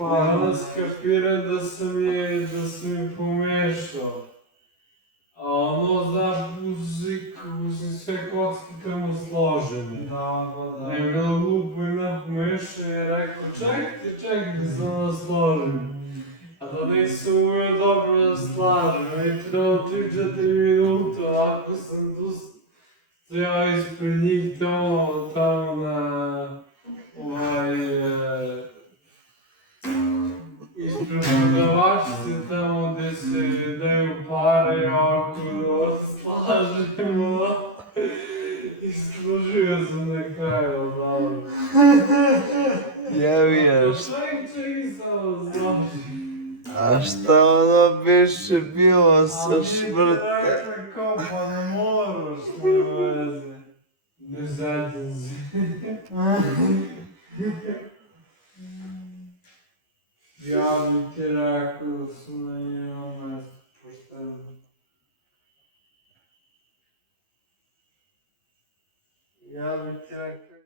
Pa, pa ona skapira da sam je, da sam je pomešao. A ono, znaš, muziku, sve kocke tamo složene. Da, da, da. Ne bilo glupo i napomeša i rekao, čekajte, čekajte, sam nas ono složen. A da nisam uvijek dobro da slažem, i trebao 3-4 minuta, ako sam tu stojao ispred njih tamo, tamo na преподавачці там десь ідею пари, а коли слажено. І служив за некраю, добре. Я вірш. А що воно більше біло, все швидке. Копа не можеш не везе. Не задінці. Я витираку знайоме поставив. Я витираку